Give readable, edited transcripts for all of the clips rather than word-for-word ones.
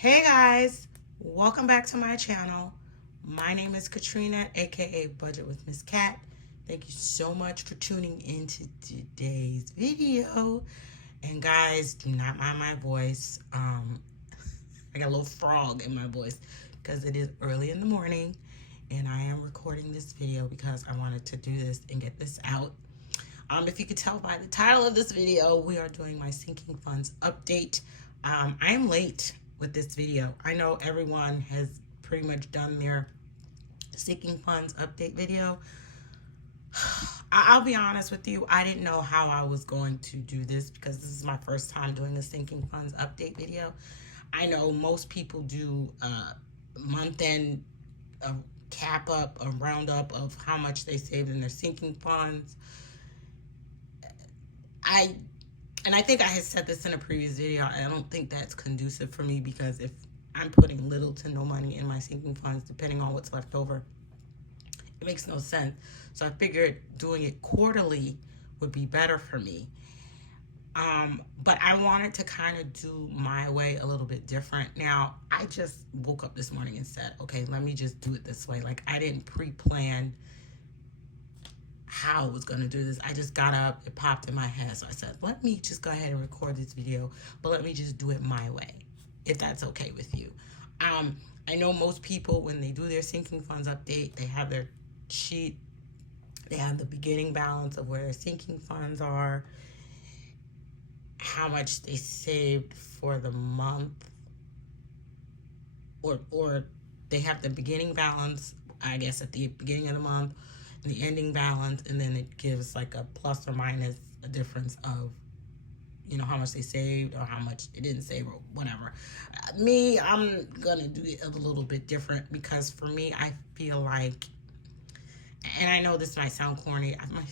Hey guys, welcome back to my channel. My name is Katrina, aka Budget with Miss Cat. Thank you so much for tuning into today's video. And guys, do not mind my voice. I got a little frog in my voice because it is early in the morning and I am recording this video because I wanted to do this and get this out. If you could tell by the title of this video, we are doing my sinking funds update. I am late with this video. I know everyone has pretty much done their sinking funds update video. I'll be honest with you, I didn't know how I was going to do this because this is my first time doing a sinking funds update video. I know most people do a month-end cap up, a roundup of how much they saved in their sinking funds. I think I had said this in a previous video. I don't think that's conducive for me because if I'm putting little to no money in my sinking funds, depending on what's left over, it makes no sense. So I figured doing it quarterly would be better for me. But I wanted to kind of do my way a little bit different. Now, I just woke up this morning and said, okay, let me just do it this way. Like, I didn't pre-plan how I was going to do this. I just got up, it popped in my head. So I said, let me just go ahead and record this video, but let me just do it my way, if that's okay with you. I know most people, when they do their sinking funds update, they have their sheet, they have the beginning balance of where their sinking funds are, how much they saved for the month, or they have the beginning balance, I guess, at the beginning of the month, the ending balance, and then it gives like a plus or minus a difference of, you know, how much they saved or how much they didn't save or whatever. I'm gonna do it a little bit different because for me, I feel like, and I know this might sound corny, I might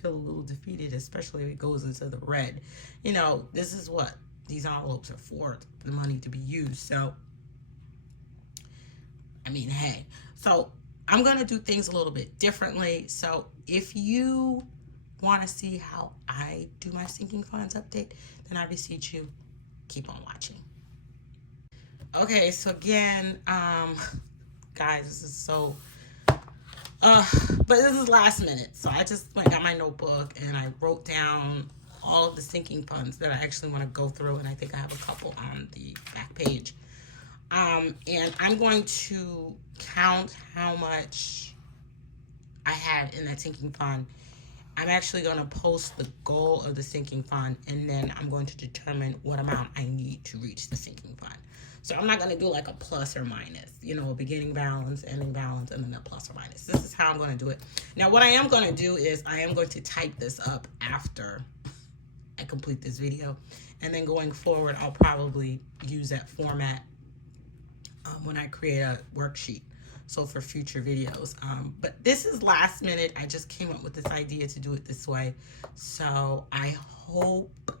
feel a little defeated, especially if it goes into the red. You know, this is what these envelopes are for, the money to be used. So, I mean, hey, so I'm going to do things a little bit differently. So if you want to see how I do my sinking funds update, then I beseech you, keep on watching. Okay, so again, guys, this is so, but this is last minute. So I just went, got my notebook and I wrote down all of the sinking funds that I actually want to go through. And I think I have a couple on the back page. And I'm going to count how much I have in that sinking fund. I'm actually going to post the goal of the sinking fund, and then I'm going to determine what amount I need to reach the sinking fund. So I'm not going to do like a plus or minus, you know, a beginning balance, ending balance, and then a plus or minus. This is how I'm going to do it. Now, what I am going to do is I am going to type this up after I complete this video. And then going forward, I'll probably use that format when I create a worksheet, so for future videos. But this is last minute. I just came up with this idea to do it this way. So I hope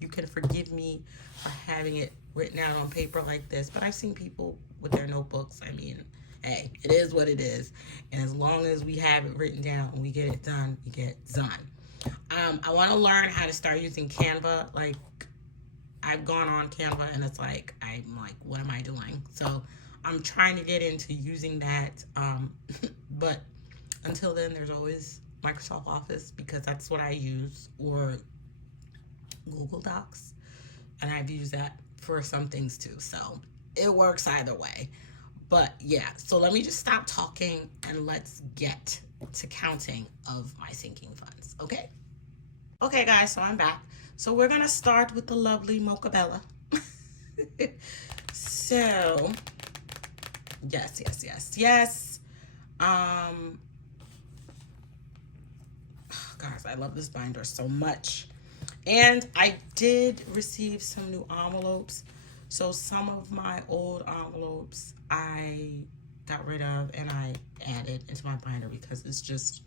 you can forgive me for having it written out on paper like this. But I've seen people with their notebooks. I mean, hey, it is what it is. And as long as we have it written down and we get it done, we get it done. I want to learn how to start using Canva. Like, I've gone on Canva and it's like, I'm like, what am I doing? So I'm trying to get into using that. But until then, there's always Microsoft Office because that's what I use, or Google Docs. And I've used that for some things too. So it works either way. But yeah, so let me just stop talking and let's get to counting of my sinking funds, okay? Okay, guys, so I'm back. So we're going to start with the lovely Mocha Bella. So, yes. Guys, I love this binder so much. And I did receive some new envelopes. So some of my old envelopes I got rid of and I added into my binder because it's just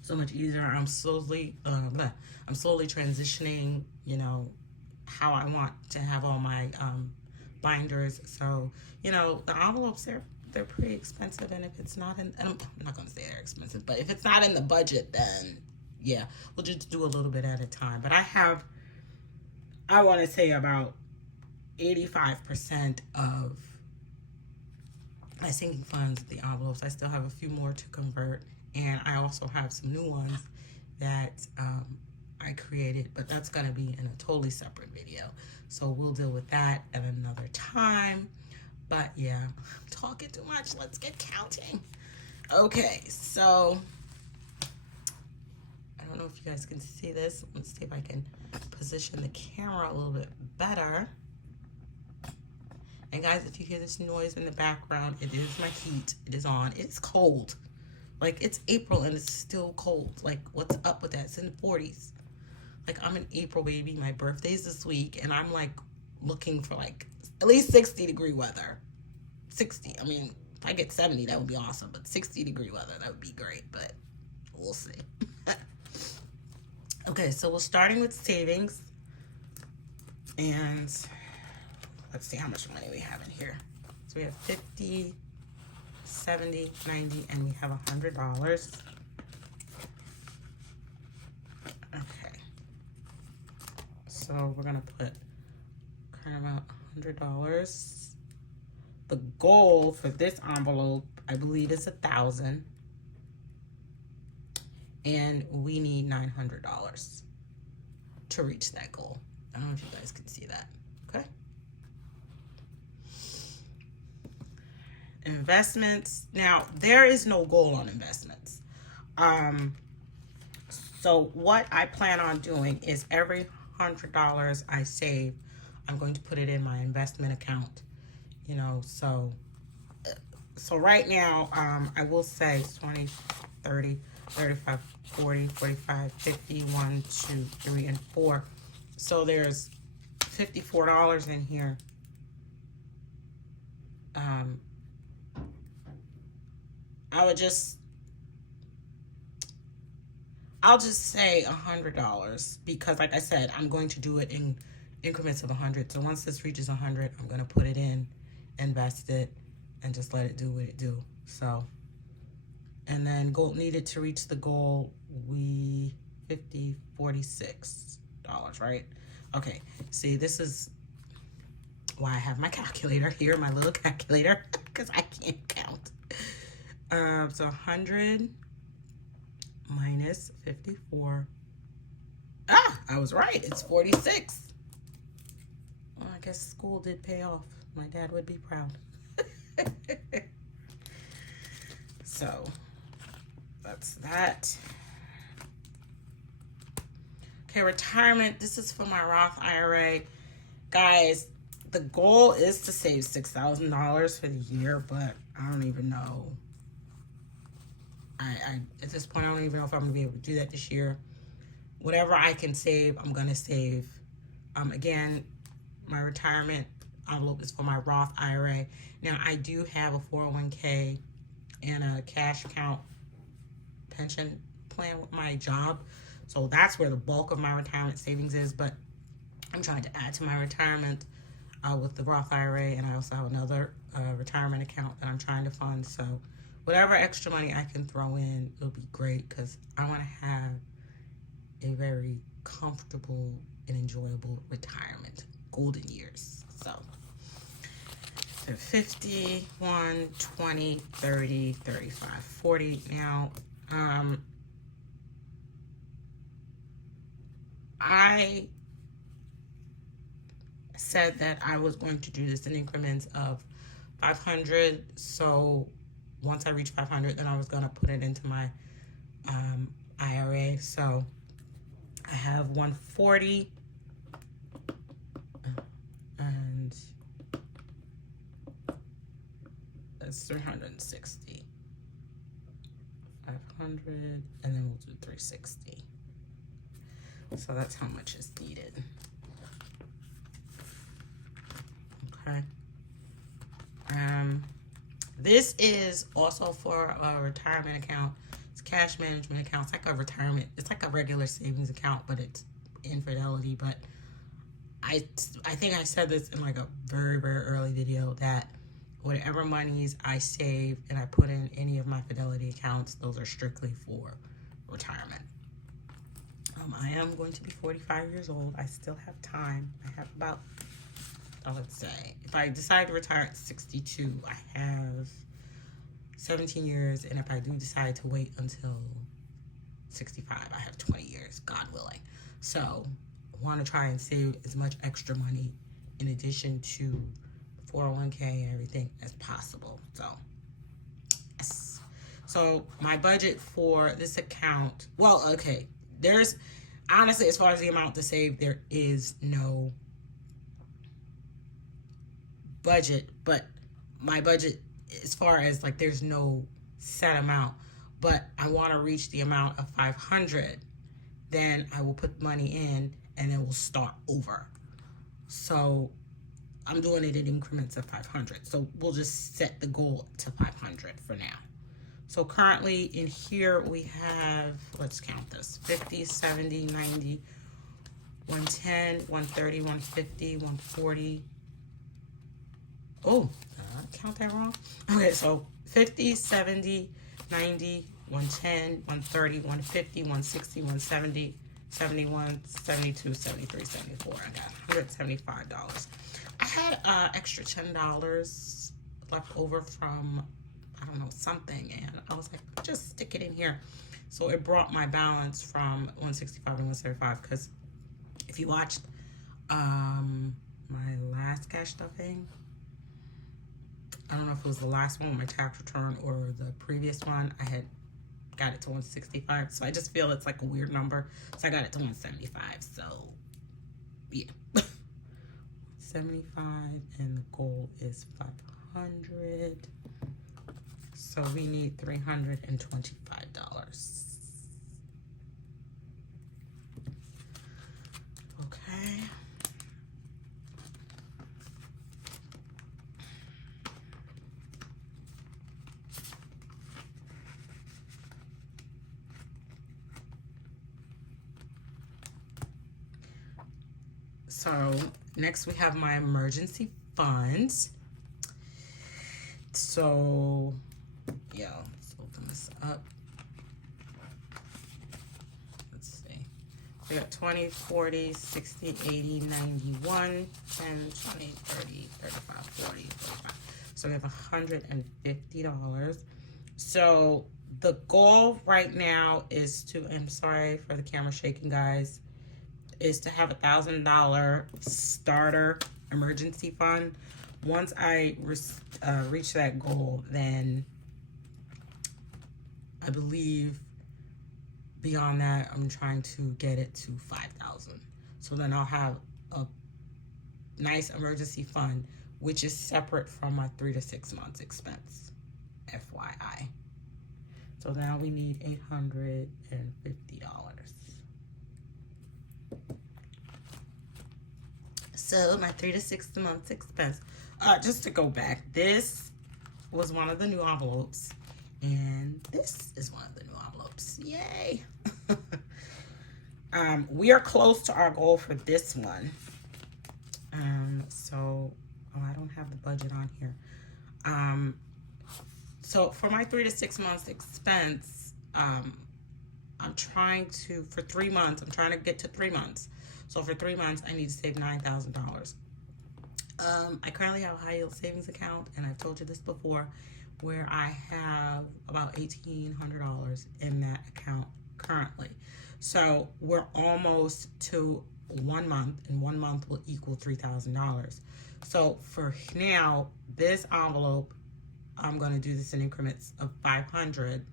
so much easier. I'm slowly transitioning, you know, how I want to have all my binders. So, you know, the envelopes, they're pretty expensive, and if it's not in, and I'm not going to say they're expensive, but if it's not in the budget, then yeah, we'll just do a little bit at a time. But I want to say about 85% of my sinking funds, the envelopes. I still have a few more to convert, and I also have some new ones that I created, but that's going to be in a totally separate video. So we'll deal with that at another time. But yeah, I'm talking too much. Let's get counting. Okay, so I don't know if you guys can see this. Let's see if I can position the camera a little bit better. And guys, if you hear this noise in the background, it is my heat. It is on. It's cold. Like, it's April and it's still cold. Like, what's up with that? It's in the 40s. Like, I'm an April baby. My birthday's this week, and I'm like looking for like at least 60-degree weather. 60. I mean, if I get 70, that would be awesome. But 60-degree weather, that would be great. But we'll see. Okay, so we're starting with savings. And let's see how much money we have in here. So we have 50, 70, 90, and we have $100. Okay. So we're gonna put kind of about $100. The goal for this envelope, I believe, is $1,000. And we need $900 to reach that goal. I don't know if you guys can see that. Okay. Investments. Now, there is no goal on investments. So what I plan on doing is every $100 I save, I'm going to put it in my investment account. You know, so right now, I will say 20, 30, 35, 40, 45, 50, 1, 2, 3, and 4. So there's $54 in here. I'll just say $100 because, like I said, I'm going to do it in increments of 100. So once this reaches 100, I'm going to put it in, invest it, and just let it do what it do. So, and then goal needed to reach the goal, $46, right? Okay, see, this is why I have my calculator here, my little calculator, because I can't count. So 100 minus 54. Ah, I was right. It's 46. Well, I guess school did pay off. My dad would be proud. So that's that. Okay, retirement. This is for my Roth IRA. Guys, the goal is to save $6,000 for the year, but I don't even know. I at this point, I don't even know if I'm going to be able to do that this year. Whatever I can save, I'm going to save. Again, my retirement envelope is for my Roth IRA. Now, I do have a 401k and a cash account pension plan with my job. So that's where the bulk of my retirement savings is. But I'm trying to add to my retirement with the Roth IRA. And I also have another retirement account that I'm trying to fund. So whatever extra money I can throw in, it'll be great because I want to have a very comfortable and enjoyable retirement, golden years. So 50, 1, 20, 30, 35, 40. Now, I said that I was going to do this in increments of 500. So once I reach 500, then I was going to put it into my IRA. So I have 140 and that's 360. 500 and then we'll do 360. So that's how much is needed. Okay. This is also for a retirement account. It's a cash management account. It's like a retirement. It's like a regular savings account, but it's in Fidelity. But I think I said this in like a very, very early video that whatever monies I save and I put in any of my Fidelity accounts, those are strictly for retirement. I am going to be 45 years old. I still have time. I have about let's say, if I decide to retire at 62, I have 17 years. And if I do decide to wait until 65, I have 20 years, God willing. So I want to try and save as much extra money in addition to 401k and everything as possible. So, yes. So my budget for this account, well, okay, there's, honestly, as far as the amount to save, there is no budget, but my budget, as far as like, there's no set amount, but I want to reach the amount of 500, then I will put money in and then we'll start over. So I'm doing it in increments of 500. So we'll just set the goal to 500 for now. So currently in here we have, let's count this, 50, 70, 90, 110, 130, 150, 140. Oh, did I count that wrong? Okay, so 50, 70, 90, 110, 130, 150, 160, 170, 71, 72, 73, 74. I got $175. I had extra $10 left over from, I don't know, something, and I was like, just stick it in here. So it brought my balance from 165 to 175, because if you watched my last cash stuffing, I don't know if it was the last one with my tax return or the previous one, I had got it to 165. So I just feel it's like a weird number. So I got it to 175. So yeah. 75, and the goal is 500. So we need $325. Okay. So next we have my emergency funds. So yeah, let's open this up. Let's see. We got 20, 40, 60, 80, 91, 10, 20, 30, 35, 40, 45. So we have $150. So the goal right now is to, I'm sorry for the camera shaking, guys, is to have $1,000 starter emergency fund. Once I reach that goal, then I believe beyond that, I'm trying to get it to 5,000. So then I'll have a nice emergency fund, which is separate from my 3 to 6 months expense, FYI. So now we need $850. So my 3 to 6 months expense, just to go back, this was one of the new envelopes, and this is one of the new envelopes. Yay! We are close to our goal for this one. So, I don't have the budget on here. So for my 3 to 6 months expense, I'm trying to, for 3 months, I'm trying to get to 3 months. So for 3 months, I need to save $9,000. I currently have a high yield savings account, and I've told you this before, where I have about $1,800 in that account currently. So we're almost to 1 month, and 1 month will equal $3,000. So for now, this envelope, I'm going to do this in increments of 500.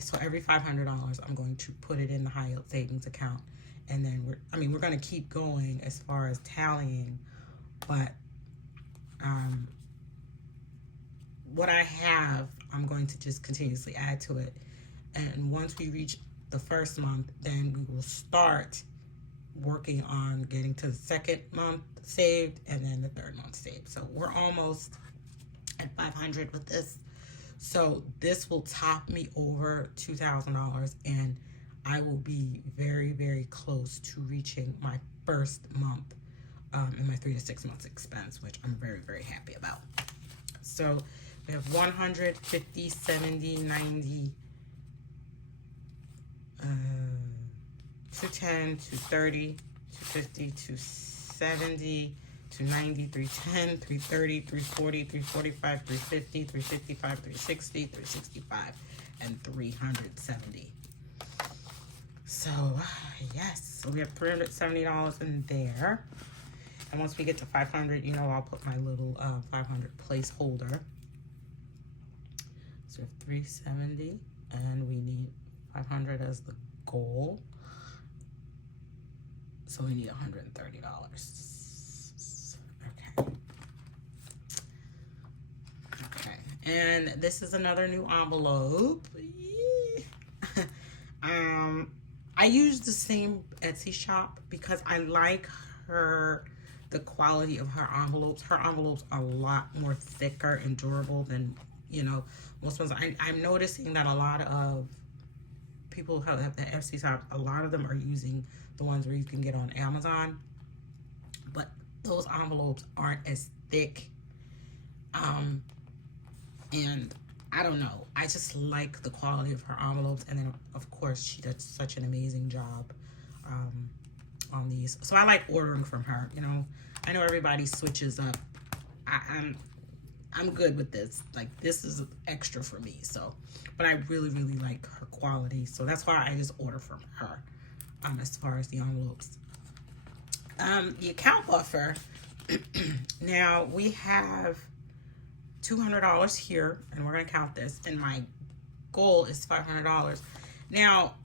So every $500, I'm going to put it in the high yield savings account. And then we're going to keep going as far as tallying, but what I have, I'm going to just continuously add to it. And once we reach the first month, then we will start working on getting to the second month saved and then the third month saved. So we're almost at 500 with this. So this will top me over $2,000, and I will be very, very close to reaching my first month in my 3 to 6 months expense, which I'm very, very happy about. So we have 100, 50, 70, 90, 210, 230, 250, 370, 290, 310, 330, 340, 345, 350, 355, 360, 365, and 370. So, yes, so we have $370 in there. And once we get to 500, you know, I'll put my little 500 placeholder. So we have 370, and we need 500 as the goal. So we need $130. Okay. Okay. And this is another new envelope. I use the same Etsy shop because I like the quality of her envelopes. Her envelopes are a lot more thicker and durable than, you know, most ones. I'm noticing that a lot of people who have the Etsy shop, a lot of them are using the ones where you can get on Amazon, but those envelopes aren't as thick. And I don't know, I just like the quality of her envelopes. And then of course she does such an amazing job on these. So I like ordering from her. You know, I know everybody switches up. I'm good with this. Like, this is extra for me. So, but I really like her quality. So that's why I just order from her. As far as the envelopes, the account buffer. Now we have $200 here, and we're gonna count this. And my goal is $500. Now,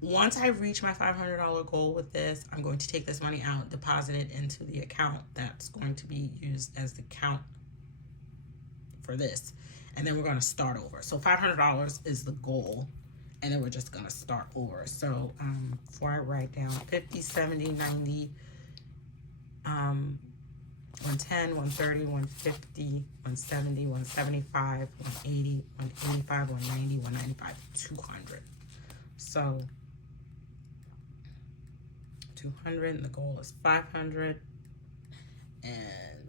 once I reach my $500 goal with this, I'm going to take this money out, deposit it into the account that's going to be used as the account for this. And then we're going to start over. So $500 is the goal. And then we're just going to start over. So before I write down 50, 70, 90, 110, 130, 150, 170, 175, 180, 185, 190, 195, 200. So 200, and the goal is 500, and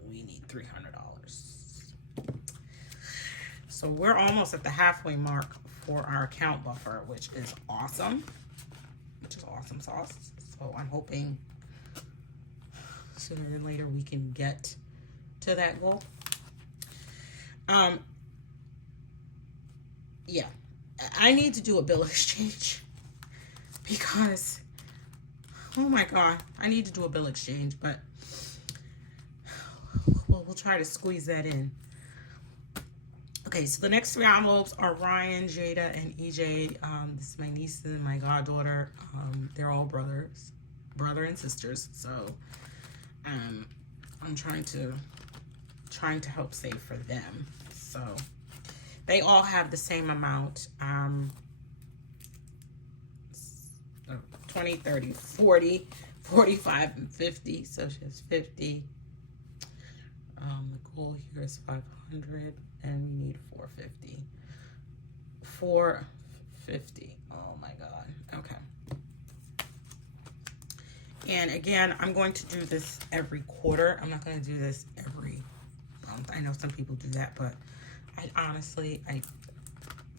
we need $300. So we're almost at the halfway mark for our account buffer, which is awesome. Which is awesome sauce. So I'm hoping sooner than later we can get to that goal. Yeah, I need to do a bill exchange because, oh my God, I need to do a bill exchange, but we'll try to squeeze that in. Okay, so the next 3 envelopes are Ryan, Jada, and EJ. This is my niece and my goddaughter. They're all brother and sisters. So I'm trying to help save for them. So they all have the same amount. 20, 30, 40, 45, and 50. So she has 50. The goal here is 500, and we need 450. 450. Oh my God. Okay. And again, I'm going to do this every quarter. I'm not going to do this every month. I know some people do that, but I honestly,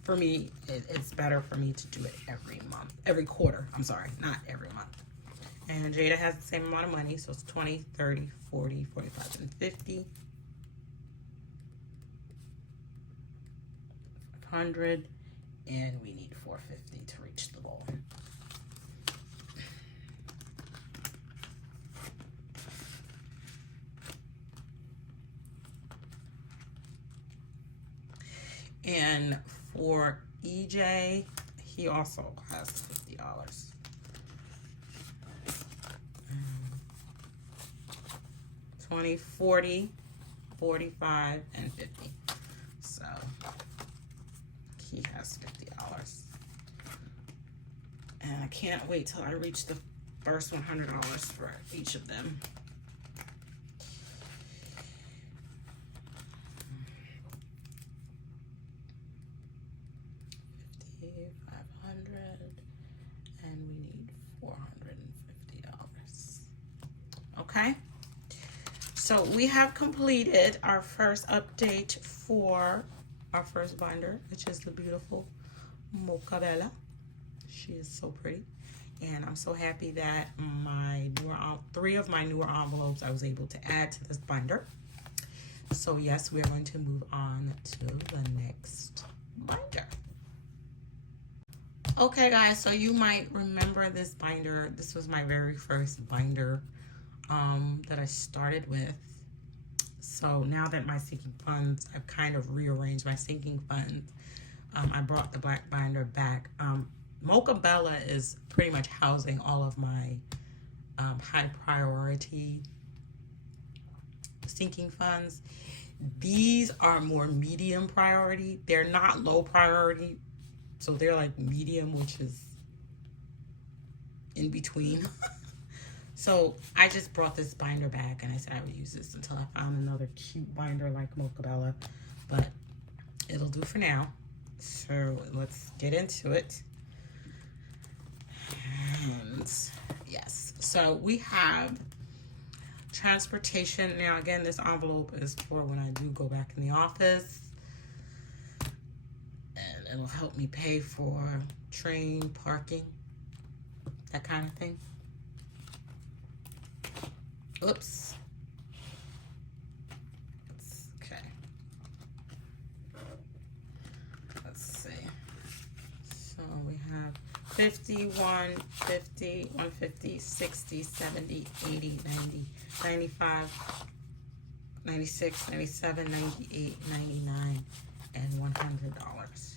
for me, it's better for me to do it every month. Every quarter. I'm sorry, not every month. And Jada has the same amount of money, so it's 20, 30, 40, 45, and 50. 500, and we need 450 to reach the goal. And for EJ, he also has $50. 20, 40, 45, and 50. So he has $50. And I can't wait till I reach the first $100 for each of them. And we need $450. Okay, so we have completed our first update for our first binder, which is the beautiful Mocha Bella. She is so pretty. And I'm so happy that three of my newer envelopes I was able to add to this binder. So yes, we're going to move on to the next binder. Okay guys, so you might remember this binder. This was my very first binder that I started with. So now that my sinking funds, I've kind of rearranged my sinking funds. I brought the black binder back. Mocha Bella is pretty much housing all of my high priority sinking funds. These are more medium priority. They're not low priority, so they're like medium, which is in between. So I just brought this binder back, and I said I would use this until I found another cute binder like Mocha Bella, but it'll do for now. So let's get into it. And yes, so we have transportation. Now again, this envelope is for when I do go back in the office, and it'll help me pay for train, parking, that kind of thing. Oops. Okay. Let's see. So we have 50, 150, 150, 60, 70, 80, 90, 95, 96, 97, 98, 99, and $100.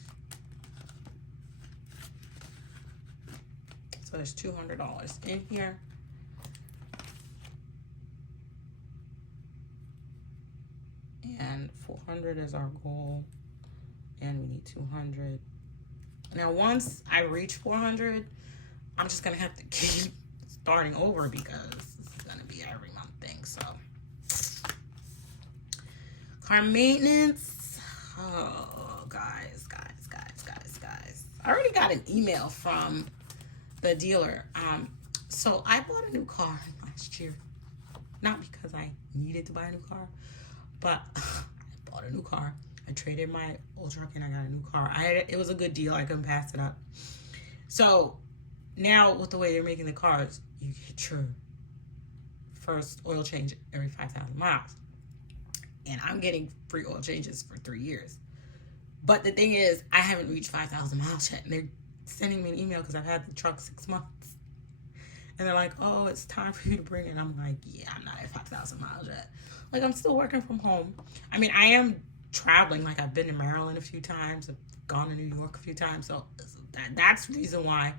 So there's $200 in here. And 400 is our goal, and we need 200. Now, once I reach 400, I'm just gonna have to keep starting over because this is gonna be an every month thing. So, car maintenance. Oh, guys. I already got an email from the dealer. So I bought a new car last year, not because I needed to buy a new car, but I bought a new car. I traded my old truck and I got a new car. It was a good deal. I couldn't pass it up. So now with the way they're making the cars, you get your first oil change every 5,000 miles. And I'm getting free oil changes for 3 years. But the thing is, I haven't reached 5,000 miles yet. And they're sending me an email because I've had the truck 6 months. And they're like, oh, it's time for you to bring it. And I'm like, yeah, I'm not at 5,000 miles yet. Like, I'm still working from home. I mean, I am traveling. Like, I've been to Maryland a few times. I've gone to New York a few times. So that's the reason why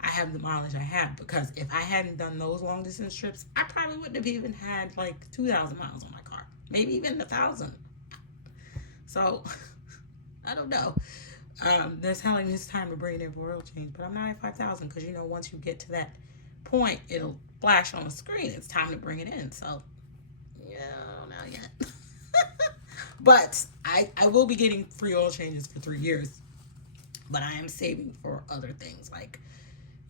I have the mileage I have. Because if I hadn't done those long distance trips, I probably wouldn't have even had like 2,000 miles on my car. Maybe even 1,000. So, I don't know. They're telling me it's time to bring it in for oil change. But I'm not at 5,000 because, you know, once you get to that point, it'll flash on the screen. It's time to bring it in. So, yeah, not yet. But I will be getting free oil changes for 3 years. But I am saving for other things. Like,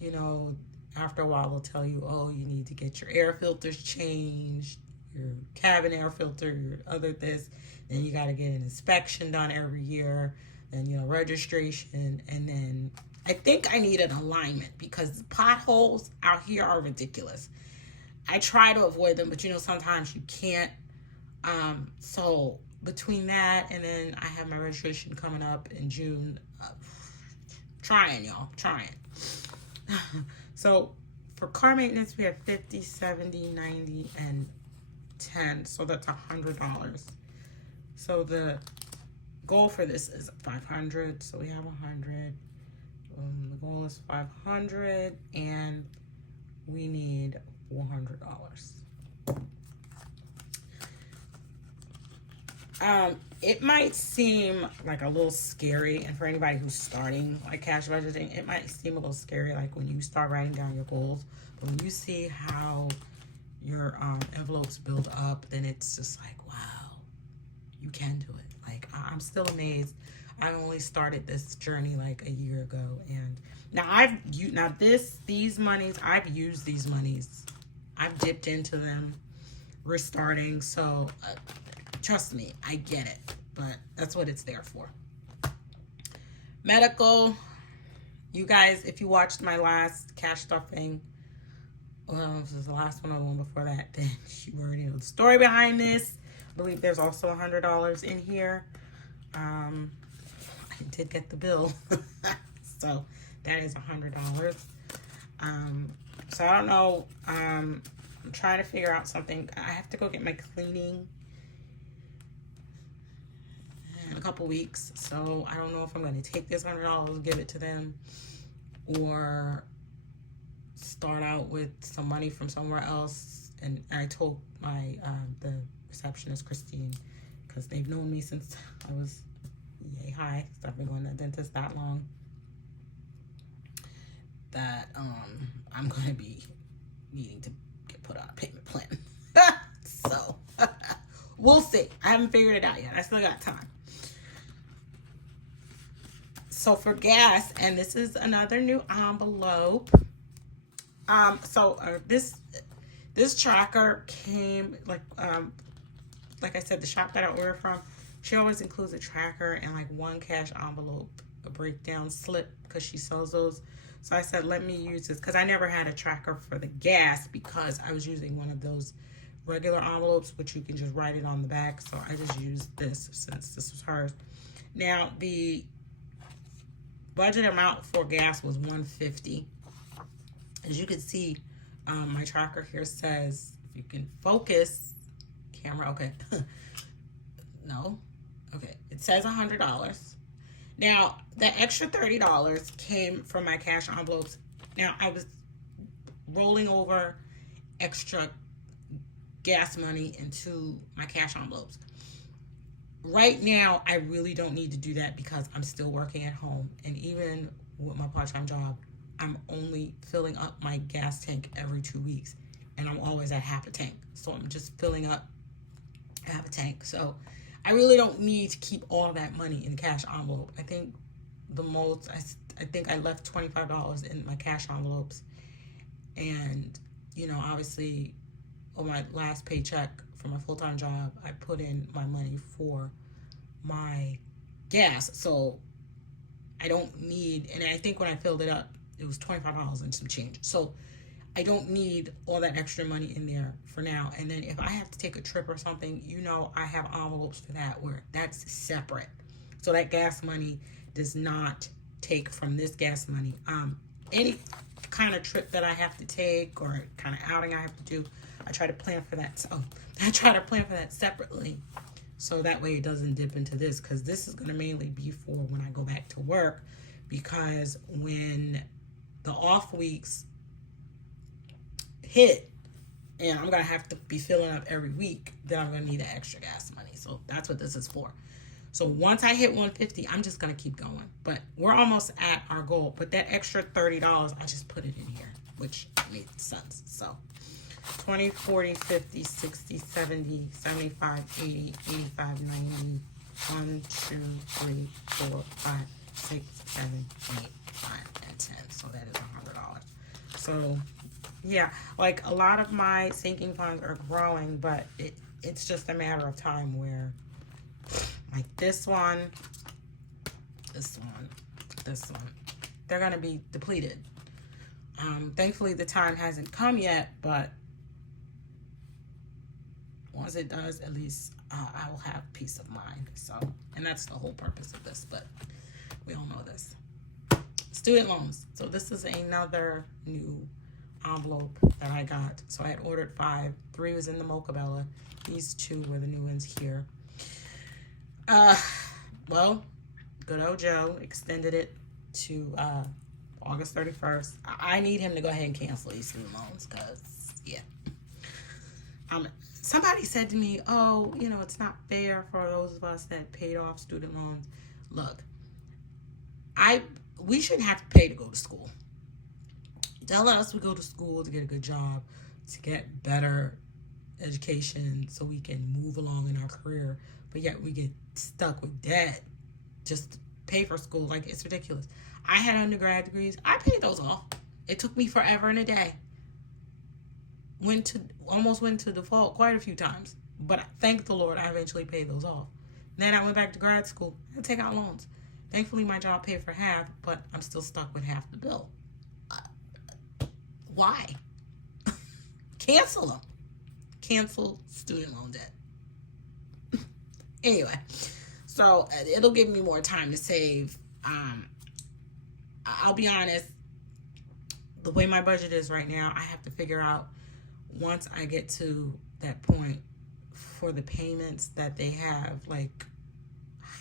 you know, after a while they'll tell you, oh, you need to get your air filters changed, your cabin air filter, your other this. Then you got to get an inspection done every year. Then, you know, registration. And then I think I need an alignment because potholes out here are ridiculous. I try to avoid them, but you know, sometimes you can't. So between that and then I have my registration coming up in June. Trying, y'all, trying. So for car maintenance, we have 50, 70, 90, and 10. So that's $100. So the goal for this is 500. So we have 100. The goal is 500, and we need $400. It might seem like a little scary, and for anybody who's starting like cash budgeting, it might seem a little scary like when you start writing down your goals. But when you see how your envelopes build up, then it's just like, wow, you can do it. Like, I'm still amazed. I only started this journey like a year ago, and now these monies, I've used these monies. I've dipped into them. We're starting, so trust me, I get it, but that's what it's there for. Medical, You guys, if you watched my last cash stuffing, well, this is the last one or the one before that, then you already know the story behind this. I believe there's also $100 in here. I did get the bill. So that is $100. So I don't know. I'm trying to figure out something. I have to go get my cleaning in a couple weeks. So I don't know if I'm going to take this $100 and give it to them, or start out with some money from somewhere else. And I told my the receptionist, Christine, because they've known me since I was yay high, so I've been going to the dentist that long, that I'm going to be needing to get put on a payment plan. So we'll see. I haven't figured it out yet. I still got time. So for gas, and this is another new envelope. This tracker came, like I said, the shop that I ordered from, she always includes a tracker and like one cash envelope, a breakdown slip, because she sells those. So I said, let me use this, because I never had a tracker for the gas, because I was using one of those regular envelopes, which you can just write it on the back. So I just used this since this was hers. Now, the budget amount for gas was $150. As you can see, my tracker here says, if you can focus, camera, okay. No, okay, it says $100. Now, the extra $30 came from my cash envelopes. Now, I was rolling over extra gas money into my cash envelopes. Right now, I really don't need to do that because I'm still working at home. And even with my part-time job, I'm only filling up my gas tank every 2 weeks. And I'm always at half a tank. So I'm just filling up half a tank. So I really don't need to keep all that money in the cash envelope. I think the most, I think I left $25 in my cash envelopes. And, you know, obviously, on my last paycheck for my full-time job, I put in my money for my gas. So I don't need, and I think when I filled it up, it was $25 and some change. So I don't need all that extra money in there for now. And then if I have to take a trip or something, you know, I have envelopes for that where that's separate. So that gas money does not take from this gas money. Any kind of trip that I have to take or kind of outing I have to do, I try to plan for that. So I try to plan for that separately, so that way it doesn't dip into this, because this is going to mainly be for when I go back to work, because when the off weeks hit and I'm going to have to be filling up every week, then I'm going to need that extra gas money. So that's what this is for. So once I hit 150, I'm just going to keep going. But we're almost at our goal. But that extra $30, I just put it in here, which made sense. So 20, 40, 50, 60, 70, 75, 80, 85, 90, 1, 2, 3, 4, 5, 6, 7, 8, 9, and 10. So that is $100. So yeah, like a lot of my sinking funds are growing, but it's just a matter of time where, like this one, they're going to be depleted. Thankfully, the time hasn't come yet, but once it does, at least I will have peace of mind. So, and that's the whole purpose of this, but we all know this. Student loans. So this is another new envelope that I got. So I had ordered 5. 3 was in the Mocha Bella. These 2 were the new ones here. Well, good old Joe extended it to August 31st. I need him to go ahead and cancel these student loans, because, yeah. Somebody said to me, oh, you know, it's not fair for those of us that paid off student loans. Look, we shouldn't have to pay to go to school. Tell us we go to school to get a good job, to get better education so we can move along in our career, but yet we get stuck with debt just to pay for school. Like, it's ridiculous. I had undergrad degrees. I paid those off. It took me forever and a day. Almost went to default quite a few times, but thank the Lord I eventually paid those off. Then I went back to grad school and take out loans. Thankfully, my job paid for half, but I'm still stuck with half the bill. Why? Cancel them. Cancel student loan debt. Anyway, so it'll give me more time to save. I'll be honest, the way my budget is right now, I have to figure out once I get to that point for the payments that they have, like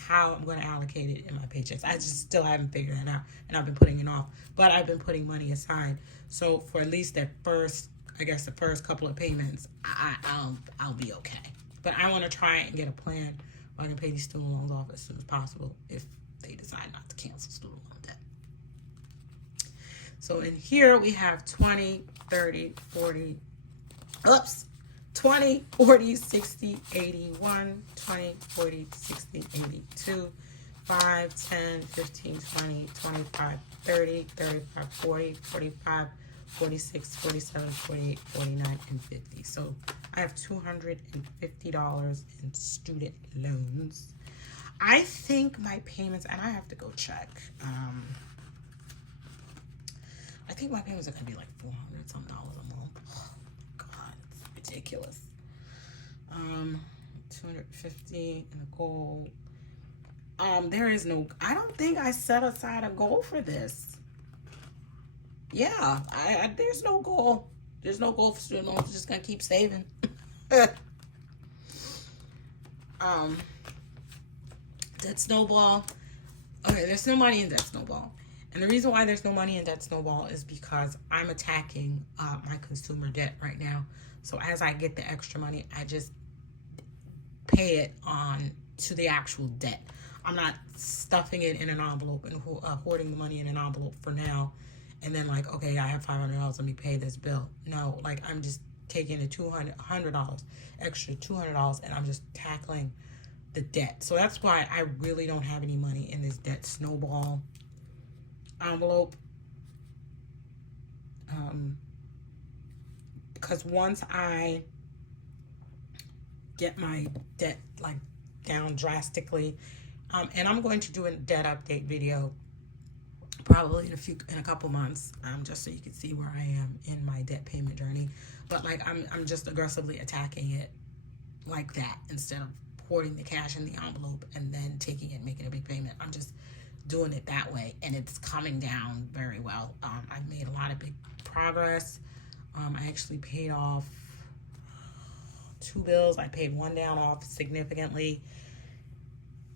how I'm going to allocate it in my paychecks. I just still haven't figured that out, and I've been putting it off, but I've been putting money aside. So for at least that first, I guess the first couple of payments, I'll be okay. But I want to try and get a plan where I can pay these student loans off as soon as possible if they decide not to cancel student loan debt. So in here we have 20, 30, 40, 20, 40, 60, 81, 20, 40, 60, 82, 5, 10, 15, 20, 25, 30, 35, 40, 45, 46, 47, 48, 49, and 50. So I have $250 in student loans. I think my payments, and I have to go check. I think my payments are going to be like $400 something a month. Oh, God, it's ridiculous. 250 in a goal. There is no, I don't think I set aside a goal for this. Yeah, there's no goal. There's no goal for student loans. I'm just going to keep saving. Debt Snowball. Okay, there's no money in Debt Snowball. And the reason why there's no money in Debt Snowball is because I'm attacking my consumer debt right now. So as I get the extra money, I just pay it on to the actual debt. I'm not stuffing it in an envelope and hoarding the money in an envelope for now. And then like, okay, I have $500, let me pay this bill. No, like I'm just taking the $100, extra $200, and I'm just tackling the debt. So that's why I really don't have any money in this Debt Snowball envelope. Because once I get my debt like down drastically, and I'm going to do a debt update video probably in a couple months, just so you can see where I am in my debt payment journey. But like I'm just aggressively attacking it like that instead of hoarding the cash in the envelope and then taking it and making a big payment. I'm just doing it that way, and it's coming down very well. I've made a lot of big progress. I actually paid off 2 bills. I paid one down off significantly,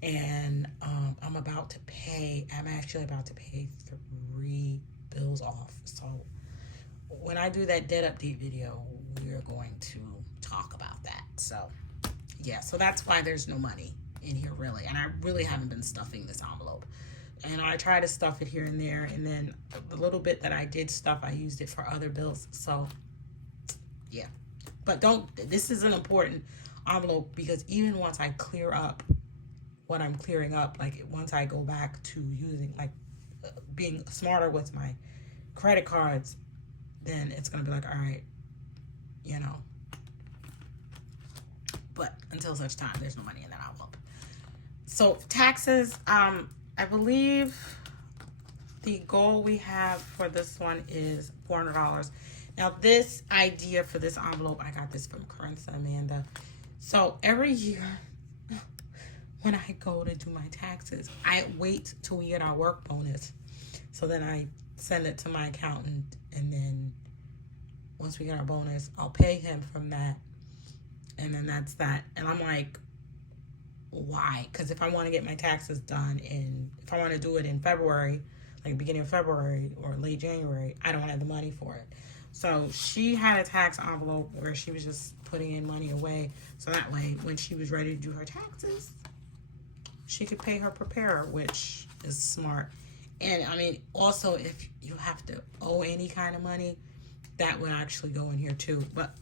and I'm actually about to pay 3 bills off. So when I do that debt update video, we're going to talk about that. So yeah, so that's why there's no money in here really, and I really haven't been stuffing this envelope. And I try to stuff it here and there, and then the little bit that I did stuff, I used it for other bills. So yeah, but this is an important envelope, because even once I clear up what I'm clearing up, like once I go back to using like being smarter with my credit cards, then it's gonna be like, all right, you know. But until such time, there's no money in that envelope. So taxes, I believe the goal we have for this one is $400. Now this idea for this envelope, I got this from Carissa Amanda. So every year when I go to do my taxes, I wait till we get our work bonus. So then I send it to my accountant, and then once we get our bonus, I'll pay him from that. And then that's that. And I'm like, why? Because if I want to get my taxes done if I want to do it in February, like beginning of February or late January, I don't have the money for it. So she had a tax envelope where she was just putting in money away. So that way, when she was ready to do her taxes, she could pay her preparer, which is smart. And I mean, also if you have to owe any kind of money, that would actually go in here too. But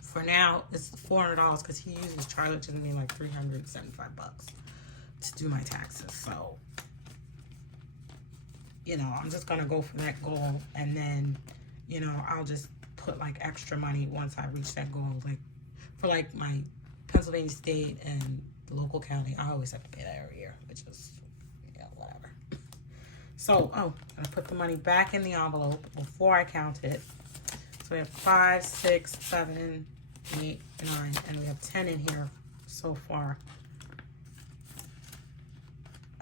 for now, it's $400 because he usually charges me like $375 to do my taxes. So, you know, I'm just gonna go for that goal, and then, you know, I'll just put like extra money once I reach that goal. Like for like my Pennsylvania State and the local county, I always have to pay that every year, which is, yeah, whatever. So, oh, I put the money back in the envelope before I count it. So we have 5, 6, 7, 8, 9, and we have 10 in here so far.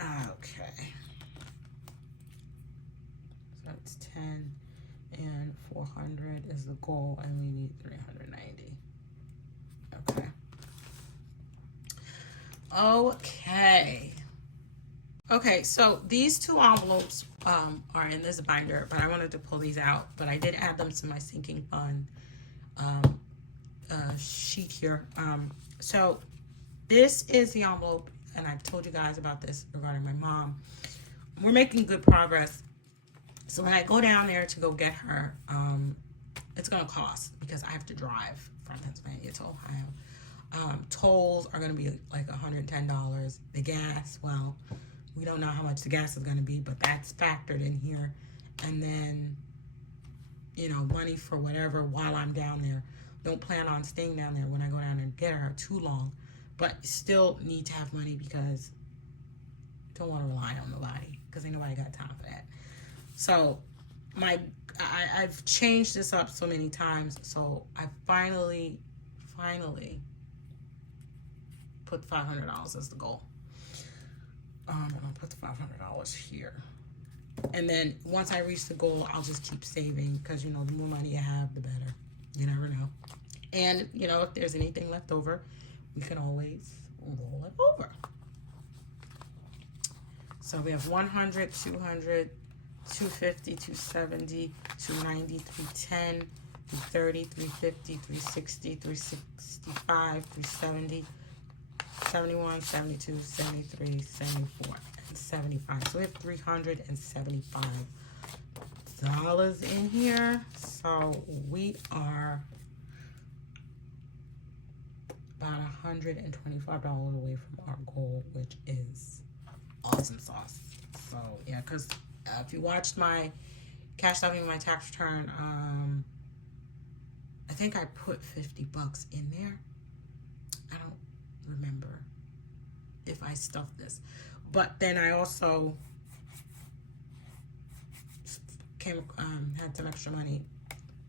Okay. So it's 10 and 400 is the goal, and we need 390. Okay. Okay. Okay, so these 2 envelopes are in this binder, but I wanted to pull these out, but I did add them to my sinking fund sheet here. So this is the envelope, and I've told you guys about this regarding my mom. We're making good progress. So when I go down there to go get her, it's going to cost because I have to drive from Pennsylvania to Ohio. Tolls are going to be like $110. The gas, well, we don't know how much the gas is going to be, but that's factored in here. And then, you know, money for whatever while I'm down there. Don't plan on staying down there when I go down there and get her too long. But still need to have money because don't want to rely on nobody because ain't nobody got time for that. So I've changed this up so many times. So I finally put $500 as the goal. I'm gonna put the $500 here. And then once I reach the goal, I'll just keep saving because, you know, the more money you have, the better. You never know. And, you know, if there's anything left over, we can always roll it over. So we have 100, 200, 250, 270, 290, 310, 330, 350, 360, 365, 370, 71, 72, 73, 74, and 75. So we have $375 in here. So we are about $125 away from our goal, which is awesome sauce. So yeah, because if you watched my cash stuffing my tax return, I think I put $50 in there. I don't remember if I stuffed this, but then I also had some extra money.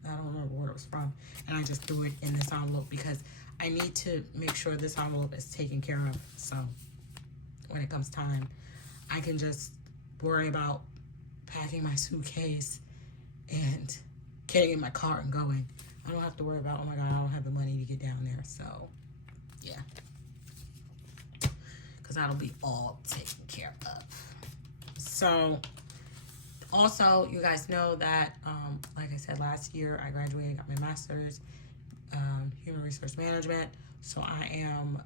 I don't remember where it was from, and I just threw it in this envelope because I need to make sure this envelope is taken care of. So when it comes time, I can just worry about packing my suitcase and getting in my car and going. I don't have to worry about, oh my God, I don't have the money to get down there. So yeah, because that'll be all taken care of. So also, you guys know that, like I said, last year I graduated, got my master's, human resource management. So I am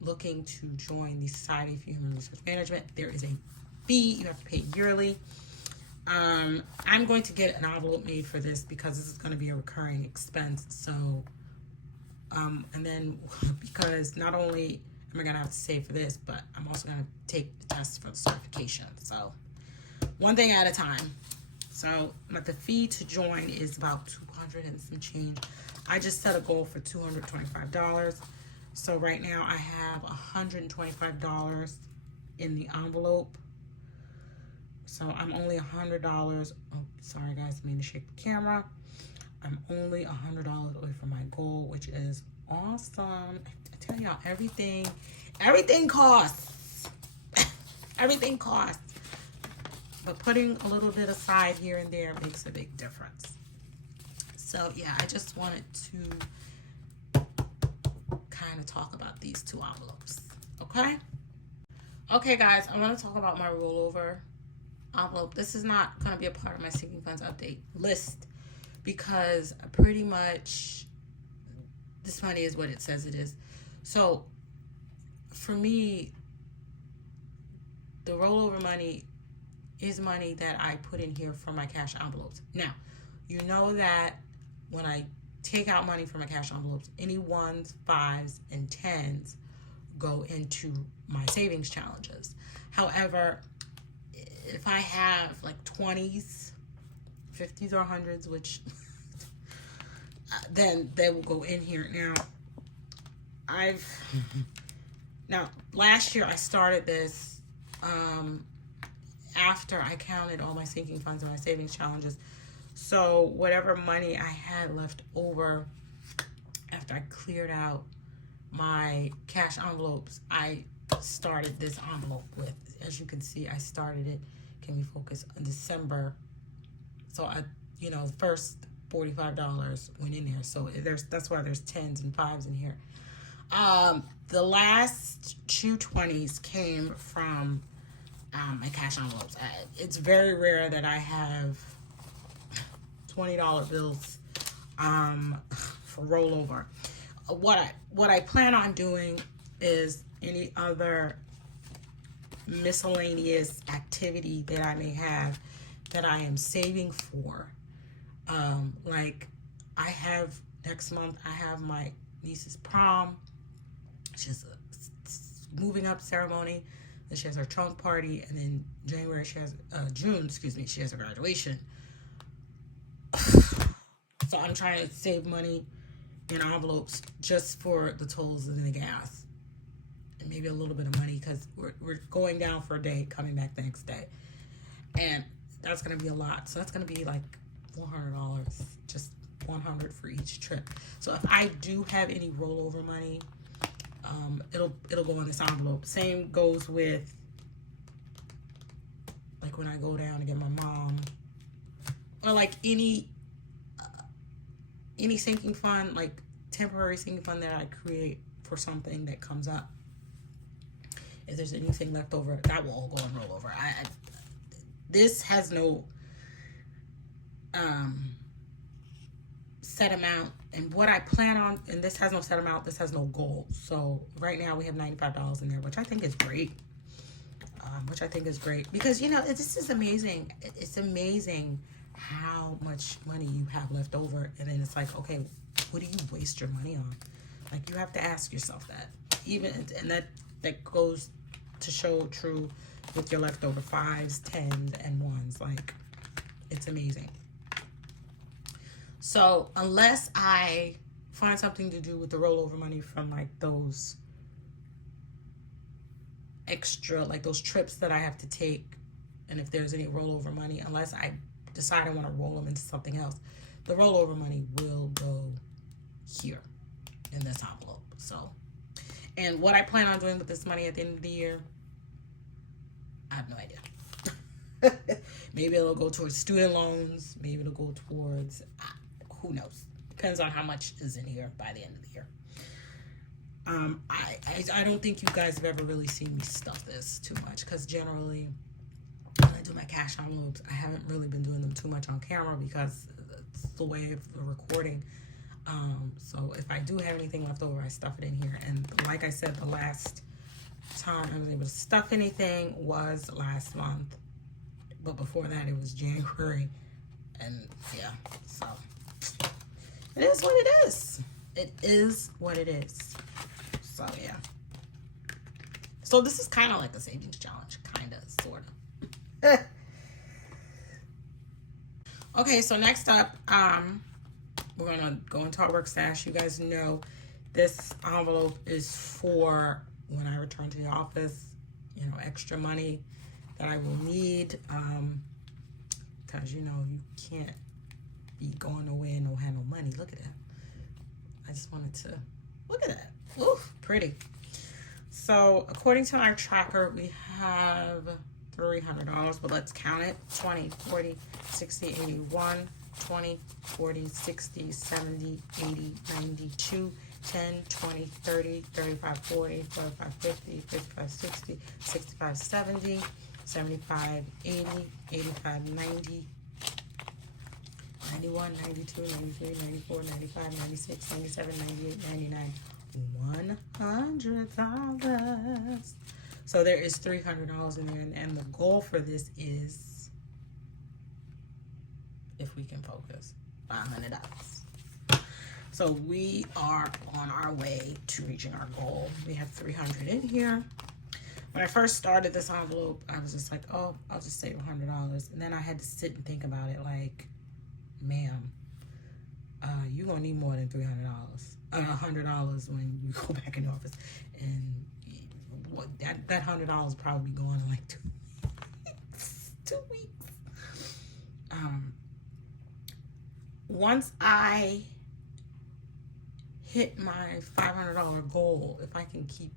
looking to join the Society for Human Resource Management. There is a fee you have to pay yearly. I'm going to get an envelope made for this because this is going to be a recurring expense. So, and then because not only am I going to have to save for this, but I'm also going to take the test for the certification. So one thing at a time. So, but the fee to join is about $200 and some change. I just set a goal for $225. So right now I have $125 in the envelope. So I'm only $100. Oh, sorry guys, I mean to shake the camera. I'm only $100 away from my goal, which is awesome. I tell y'all, everything costs. Everything costs. But putting a little bit aside here and there makes a big difference. So yeah, I just wanted to kind of talk about these 2 envelopes. Okay? Okay guys, I want to talk about my rollover envelope. This is not going to be a part of my sinking funds update list because pretty much this money is what it says it is. So for me, the rollover money is money that I put in here for my cash envelopes. Now, you know that when I take out money from my cash envelopes, any 1s, 5s, and 10s go into my savings challenges. However, if I have like 20s, 50s, or 100s, which then they will go in here. Now, last year I started this after I counted all my sinking funds and my savings challenges. So whatever money I had left over after I cleared out my cash envelopes, I started this envelope with. As you can see, I started it. Can we focus on December? So I, the first $45 went in there. So that's why there's 10s and 5s in here. The last two 20s came from my cash envelopes. It's very rare that I have $20 bills for rollover. What I plan on doing is any other miscellaneous activity that I may have that I am saving for. Like I have next month, I have my niece's prom. She has a moving up ceremony. Then she has her trunk party, and then June, she has her graduation. So I'm trying to save money in envelopes just for the tolls and the gas, and maybe a little bit of money because we're going down for a day, coming back the next day, and that's gonna be a lot. So that's gonna be like $400, just $100 for each trip. So if I do have any rollover money, it'll go in this envelope. Same goes with like when I go down to get my mom, or like any sinking fund, like temporary sinking fund that I create for something that comes up. If there's anything left over, that will all go and roll over. This has no set amount, and what I plan on, and this has no set amount, this has no goal. So right now we have $95 in there, which I think is great. Because this is amazing. It's amazing how much money you have left over, and then it's like, okay, what do you waste your money on? Like, you have to ask yourself that. And that goes to show true with your leftover 5s, 10s, and 1s. Like, it's amazing. So unless I find something to do with the rollover money from like those extra, like those trips that I have to take, and if there's any rollover money, unless I decide I want to roll them into something else, the rollover money will go here in this envelope. So, and what I plan on doing with this money at the end of the year, I have no idea. Maybe it'll go towards student loans. Maybe it'll go towards, who knows? Depends on how much is in here by the end of the year. I don't think you guys have ever really seen me stuff this too much, because generally when I do my cash envelopes, I haven't really been doing them too much on camera because it's the way of the recording. So if I do have anything left over, I stuff it in here. And like I said, the last time I was able to stuff anything was last month, but before that it was January. And yeah, so it is what it is. It is what it is. So yeah. So this is kind of like the savings challenge, kind of, sort of. Okay, so next up, we're gonna go into our work stash. You guys know this envelope is for when I return to the office, extra money that I will need, because you can't be going away and don't have no money. Look at that. I just wanted to look at that. Ooh, pretty. So according to our tracker, we have $300, but let's count it. 20, 40, 60, 81, 20, 40, 60, 70, 80, 92, 10, 20, 30, 35, 40, 45, 50, 55, 60, 65, 70, 75, 80, 85, 90, 91, 92, 93, 94, 95, 96, 97, 98, 99, $100. So there is $300 in there, and the goal for this is, if we can focus, $500. So we are on our way to reaching our goal. We have $300 in here. When I first started this envelope, I was just like, oh, I'll just save $100. And then I had to sit and think about it, like, ma'am, you're gonna need more than $100 when you go back in the office, and that $100 probably be going in like 2 weeks. 2 weeks. Once I hit my $500 goal, if I can keep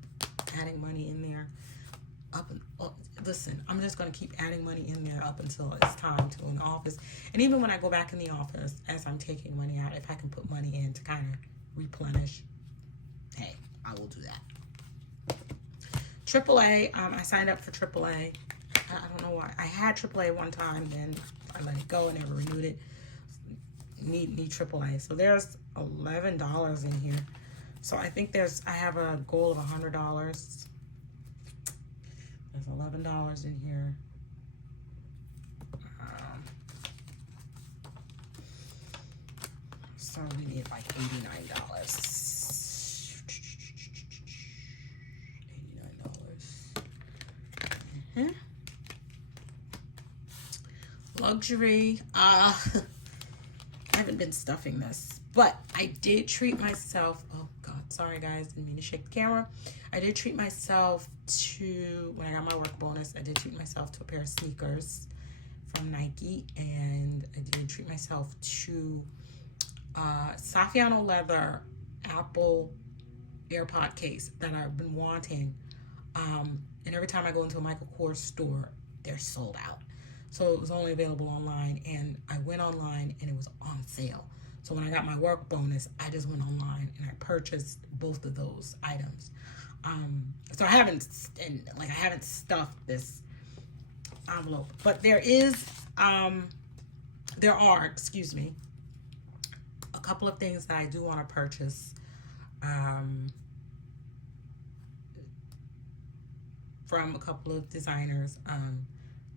adding money in there, listen, I'm just going to keep adding money in there up until it's time to go in the office. And even when I go back in the office, as I'm taking money out, if I can put money in to kind of replenish, hey, I will do that. AAA, I signed up for AAA. I don't know why. I had AAA one time, then I let it go and never renewed it. Need AAA. So there's $11 in here. So I think I have a goal of $100. There's $11 in here. So we need like $89. $89. Luxury. I haven't been stuffing this, but I did treat myself. Oh God, sorry guys, didn't mean to shake the camera. I did treat myself to, when I got my work bonus, I did treat myself to a pair of sneakers from Nike, and I did treat myself to Saffiano leather Apple AirPod case that I've been wanting. And every time I go into a Michael Kors store, they're sold out. So it was only available online, and I went online and it was on sale. So when I got my work bonus, I just went online and I purchased both of those items. So I haven't stuffed this envelope, but there are, excuse me, a couple of things that I do want to purchase from a couple of designers.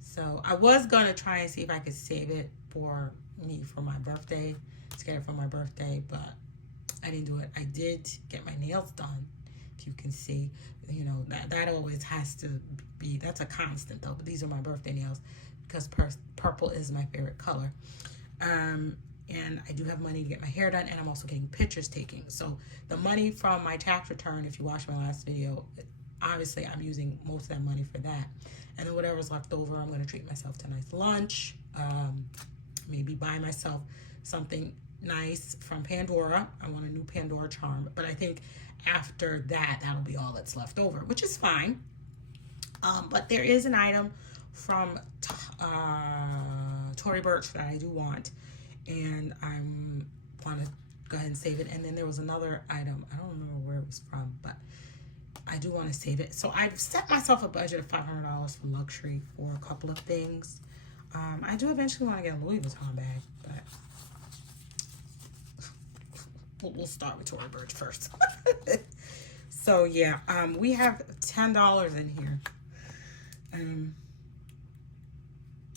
So I was going to try and see if I could save it for me for my birthday, to get it for my birthday, but I didn't do it. I did get my nails done. If you can see, you know, that always has to be, that's a constant though, but these are my birthday nails because purple is my favorite color. And I do have money to get my hair done, and I'm also getting pictures taken. So the money from my tax return, if you watched my last video, obviously I'm using most of that money for that. And then whatever's left over, I'm going to treat myself to a nice lunch. Maybe buy myself something nice from Pandora. I want a new Pandora charm. But I think after that, that'll be all that's left over, which is fine. But there is an item from Tory Burch that I do want. And I'm want to go ahead and save it. And then there was another item. I don't remember where it was from, but I do want to save it. So I've set myself a budget of $500 for luxury for a couple of things. I do eventually want to get a Louis Vuitton bag, but we'll start with Tory Burch first. So yeah, we have $10 in here. And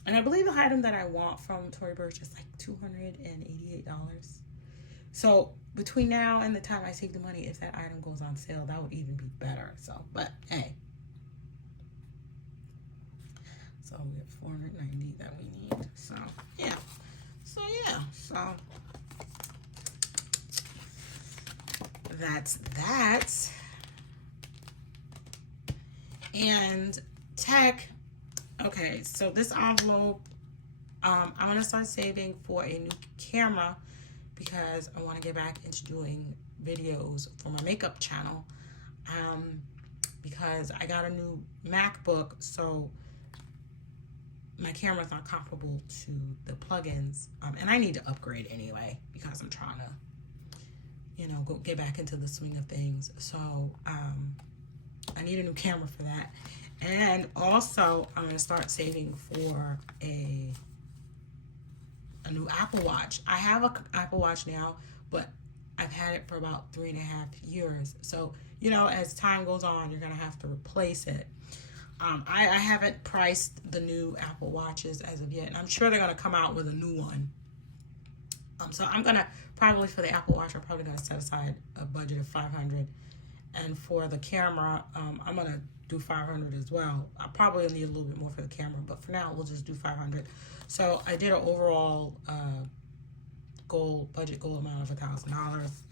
I believe the item that I want from Tory Burch is like $288. So between now and the time I save the money, if that item goes on sale, that would even be better. So, but hey. So we have 490 that we need. So yeah. So that's that. And tech. Okay, so this envelope, I'm gonna start saving for a new camera because I want to get back into doing videos for my makeup channel. Because I got a new MacBook, so my camera's not comparable to the plugins, and I need to upgrade anyway because I'm trying to, you know, go get back into the swing of things. So I need a new camera for that, and also I'm gonna start saving for a new Apple Watch. I have an Apple Watch now, but I've had it for about 3.5 years. So, you know, as time goes on, you're gonna have to replace it. I haven't priced the new Apple Watches as of yet, and I'm sure they're gonna come out with a new one. So I'm gonna probably, for the Apple Watch, I'm probably gonna set aside a budget of $500, and for the camera, I'm gonna do $500 as well. I probably need a little bit more for the camera, but for now, we'll just do $500. So I did an overall budget goal amount of $1,000,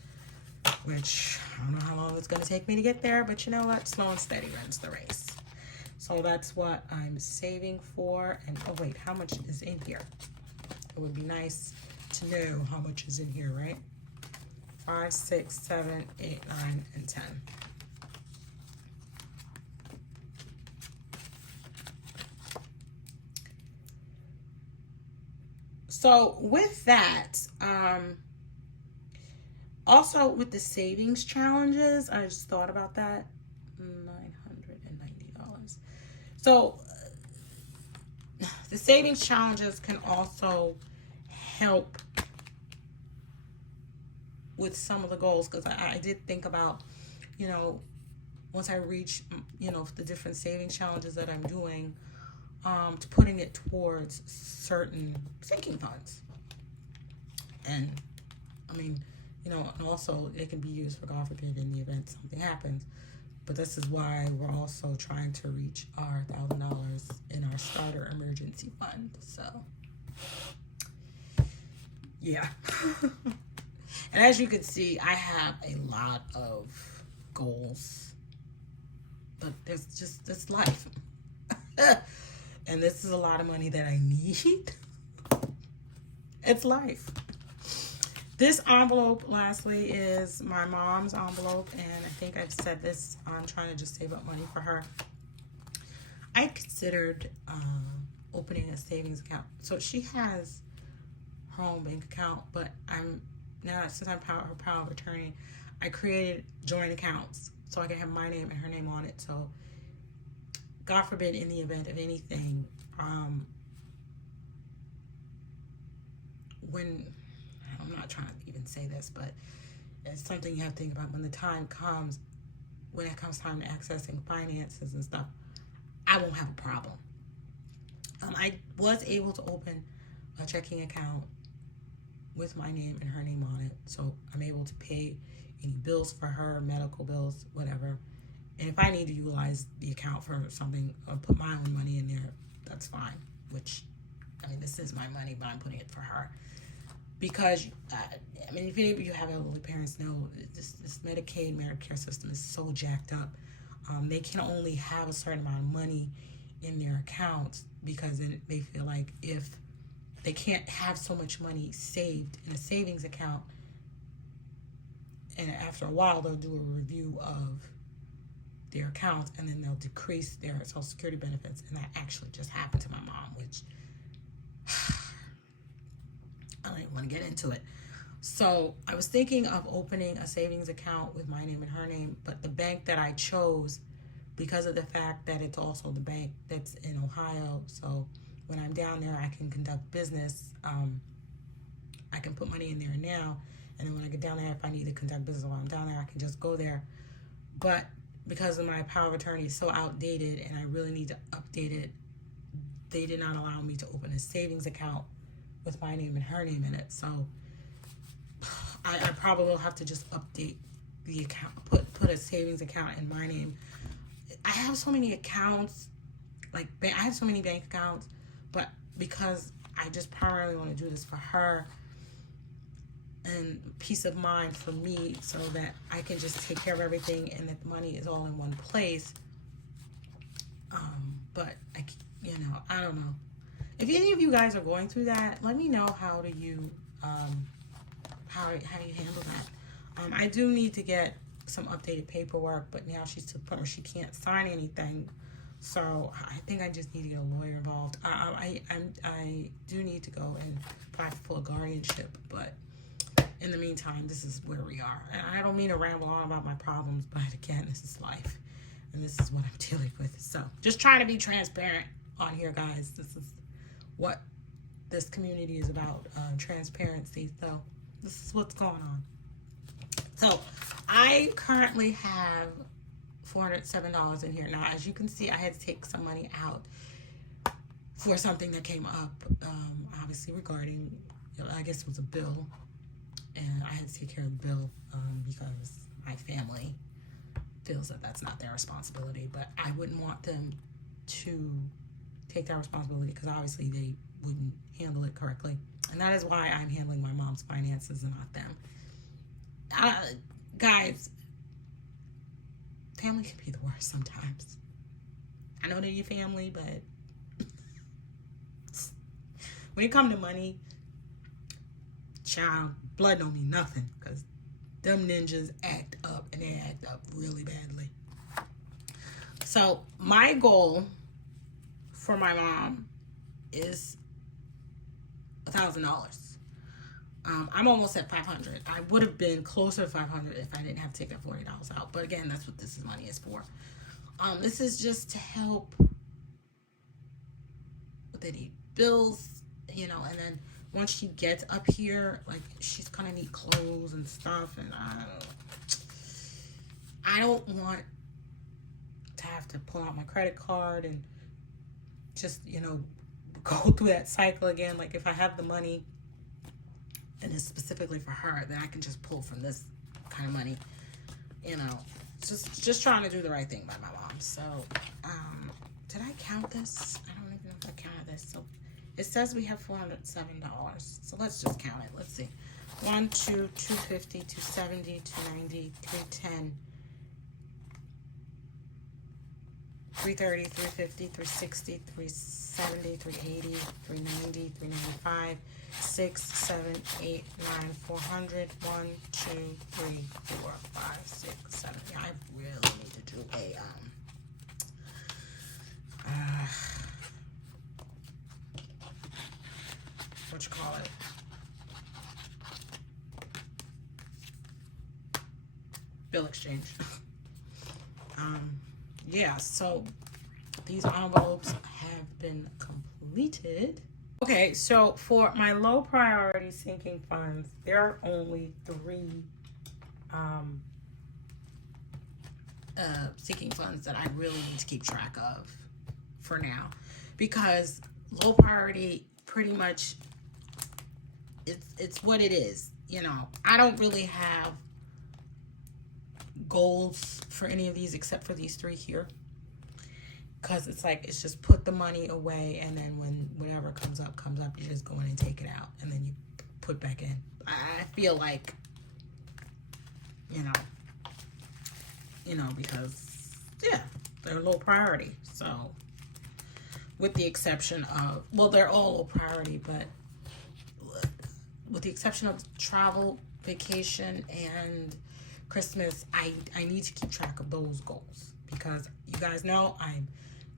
which I don't know how long it's gonna take me to get there, but you know what? Slow and steady runs the race. So that's what I'm saving for. And oh wait, how much is in here? It would be nice to know how much is in here, right? 5, 6, 7, 8, 9, and 10. So with that, also with the savings challenges, I just thought about that. $990. So the savings challenges can also help with some of the goals, because I did think about, you know, once I reach, you know, the different savings challenges that I'm doing, to putting it towards certain sinking funds. And I mean, you know, and also it can be used for, God forbid, in the event something happens. But this is why we're also trying to reach our $1,000 in our starter emergency fund. So, yeah. And as you can see, I have a lot of goals, but there's just this life. And this is a lot of money that I need. It's life. This envelope, lastly, is my mom's envelope, and I think I've said this, I'm trying to just save up money for her. I considered opening a savings account. So she has her own bank account, but since I'm her power of attorney, I created joint accounts so I can have my name and her name on it. So God forbid, in the event of anything, when, I'm not trying to even say this, but it's something you have to think about when the time comes, when it comes time to accessing finances and stuff, I won't have a problem. I was able to open a checking account with my name and her name on it, so I'm able to pay any bills for her, medical bills, whatever. And if I need to utilize the account for something or put my own money in there, that's fine. Which, I mean, this is my money, but I'm putting it for her. Because, I mean, if any of you have elderly parents know, this Medicaid, Medicare system is so jacked up. They can only have a certain amount of money in their accounts because they feel like if they can't have so much money saved in a savings account, and after a while they'll do a review of their accounts and then they'll decrease their Social Security benefits. And that actually just happened to my mom, which I don't even want to get into it. So I was thinking of opening a savings account with my name and her name, but the bank that I chose, because of the fact that it's also the bank that's in Ohio, so when I'm down there I can conduct business. I can put money in there now, and then when I get down there, if I need to conduct business while I'm down there, I can just go there. But because of my power of attorney is so outdated and I really need to update it, they did not allow me to open a savings account with my name and her name in it. So I probably will have to just update the account, put a savings account in my name. I have so many accounts, I have so many bank accounts, but because I just primarily want to do this for her and peace of mind for me, so that I can just take care of everything and that the money is all in one place. But I don't know. If any of you guys are going through that, let me know how you handle that. I do need to get some updated paperwork, but now she's to the point where she can't sign anything. So I think I just need to get a lawyer involved. I do need to go and apply for full guardianship, but in the meantime, this is where we are. And I don't mean to ramble on about my problems, but again, this is life, and this is what I'm dealing with. So just trying to be transparent on here, guys. This is what this community is about, transparency. So this is what's going on. So I currently have $407 in here. Now, as you can see, I had to take some money out for something that came up, obviously regarding, I guess it was a bill, and I had to take care of the bill because my family feels that that's not their responsibility. But I wouldn't want them to take that responsibility because obviously they wouldn't handle it correctly. And that is why I'm handling my mom's finances and not them. Guys, family can be the worst sometimes. I know they're your family, but when it come to money, child, blood don't mean nothing, because them ninjas act up, and they act up really badly. So my goal for my mom is $1,000. I'm almost at 500. I would have been closer to 500 if I didn't have to take that $40 out. But again, that's what this money is for. This is just to help with any bills, you know. And then once she gets up here, like, she's gonna need clothes and stuff, and I don't want to have to pull out my credit card and just, you know, go through that cycle again. Like, if I have the money and it's specifically for her, then I can just pull from this kind of money, you know. Just trying to do the right thing by my mom. So, did I count this? I don't even know if I counted this. So, it says we have $407. So let's just count it. Let's see. 1, 2, 250, 270, 290, 310, 330, 350, 360, 370, 380, 390, 395, 6, 7, 8, 9, 400. 1, 2, 3, 4, 5, 6, 7. Yeah, I really need to do a what you call it? Bill exchange. Yeah, so these envelopes have been completed. Okay, so for my low priority sinking funds, there are only 3 sinking funds that I really need to keep track of for now, because low priority pretty much it's what it is. You know, I don't really have goals for any of these except for these 3 here, because it's like, it's just put the money away, and then when whatever comes up, you just go in and take it out, and then you put back in. I feel like, you know, because, yeah, they're low priority. So, with the exception of, well, they're all low priority, but with the exception of travel, vacation, and Christmas, I need to keep track of those goals, because you guys know I'm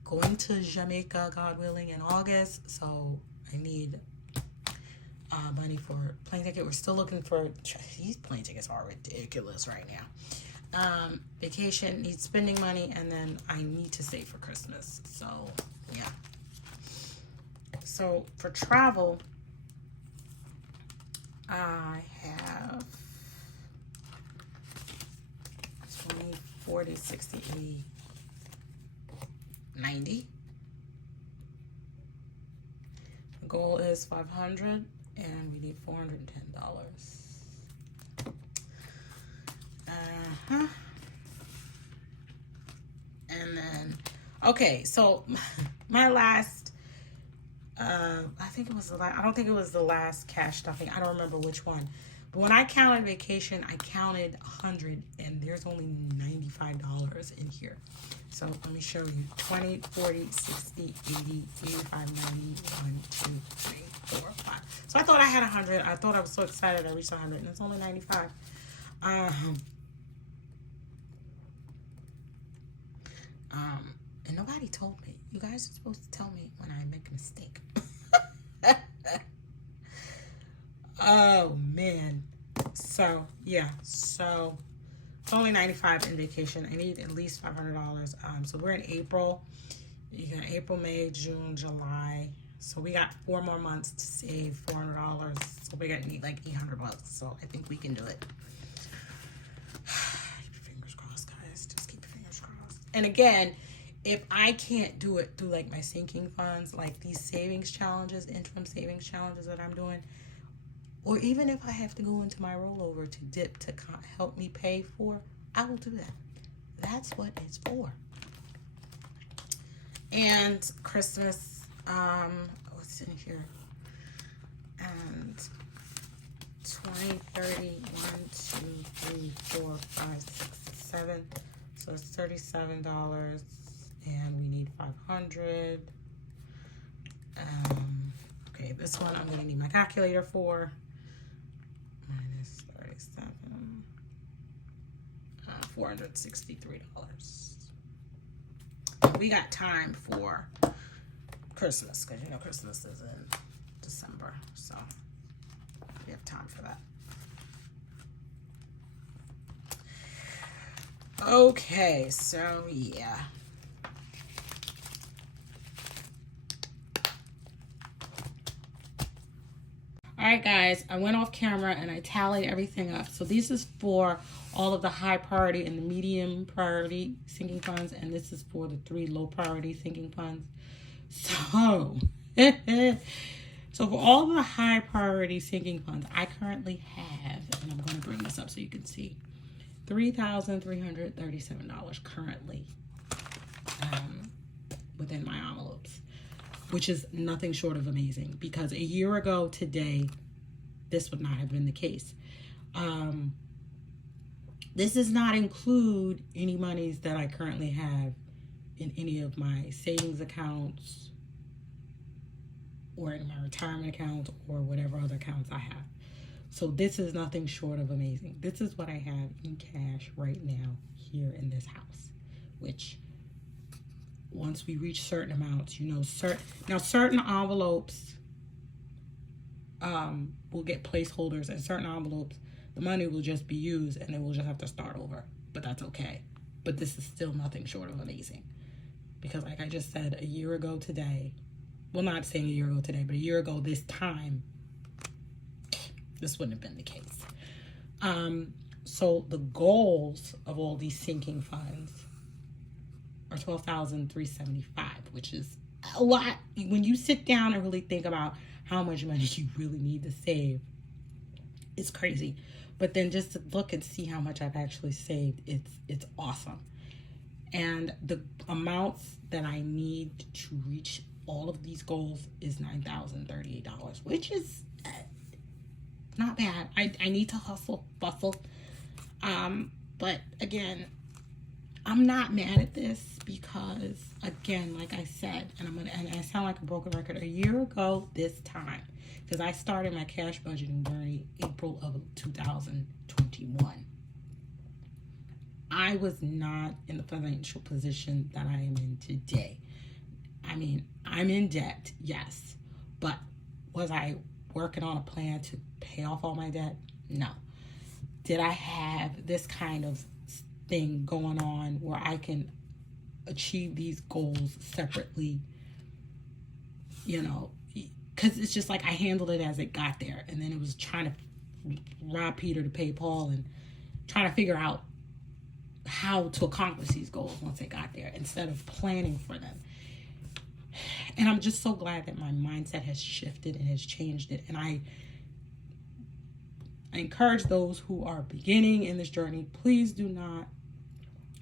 going to Jamaica, God willing, in August. So I need money for plane ticket. We're still looking for, these plane tickets are ridiculous right now. Vacation, need spending money, and then I need to save for Christmas. So yeah. So for travel, I have 20, 40, 60, 80, 90. The goal is 500, and we need $410. And then, okay, so my last, I think it was the last, I don't think it was the last cash stuffing. I don't remember which one. But when I counted vacation, I counted 100, and there's only $95 in here. So let me show you. 20, 40, 60, 80, 85, 90, 1, 2, 3, 4, 5. So I thought I had 100. I thought I was so excited I reached 100, and it's only 95. And nobody told me. You guys are supposed to tell me when I make a mistake. Oh, man. So, yeah. So, it's only 95 in vacation. I need at least $500. So, we're in April. You got April, May, June, July. So, we got 4 more months to save $400. So, we're going to need like $800. So, I think we can do it. Keep your fingers crossed, guys. Just keep your fingers crossed. And again, if I can't do it through like my sinking funds, like these savings challenges, interim savings challenges that I'm doing, or even if I have to go into my rollover to dip to help me pay for, I will do that. That's what it's for. And Christmas, what's in here? And 20, 30, 1, 2, 3, 4, 5, 6, 7. So it's $37. And we need 500. Okay, this one I'm going to need my calculator for. Minus 37. $463. We got time for Christmas, because you know Christmas is in December, so we have time for that. Okay, so yeah. Alright guys, I went off camera and I tallied everything up. So this is for all of the high priority and the medium priority sinking funds, and this is for the 3 low priority sinking funds. So, so for all the high priority sinking funds, I currently have, and I'm going to bring this up so you can see, $3,337 currently within my envelopes, which is nothing short of amazing, because a year ago today, this would not have been the case. This does not include any monies that I currently have in any of my savings accounts or in my retirement account or whatever other accounts I have. So this is nothing short of amazing. This is what I have in cash right now here in this house, which once we reach certain amounts, you know, certain envelopes will get placeholders, and certain envelopes, the money will just be used and then we'll just have to start over. But that's okay. But this is still nothing short of amazing. Because like I just said, a year ago today, well, not saying a year ago today, but a year ago this time, this wouldn't have been the case. So the goals of all these sinking funds are $12,375, which is a lot. When you sit down and really think about how much money you really need to save, it's crazy. But then just to look and see how much I've actually saved, it's awesome. And the amounts that I need to reach all of these goals is $9,038, which is not bad. I need to bustle. But again, I'm not mad at this because, again, like I said, and I sound like a broken record, a year ago this time, because I started my cash budgeting journey April of 2021. I was not in the financial position that I am in today. I mean, I'm in debt, yes, but was I working on a plan to pay off all my debt? No. Did I have this kind of thing going on where I can achieve these goals separately? You know, because it's just like I handled it as it got there, and then it was trying to rob Peter to pay Paul and trying to figure out how to accomplish these goals once they got there instead of planning for them. And I'm just so glad that my mindset has shifted and has changed it. And I encourage those who are beginning in this journey, please do not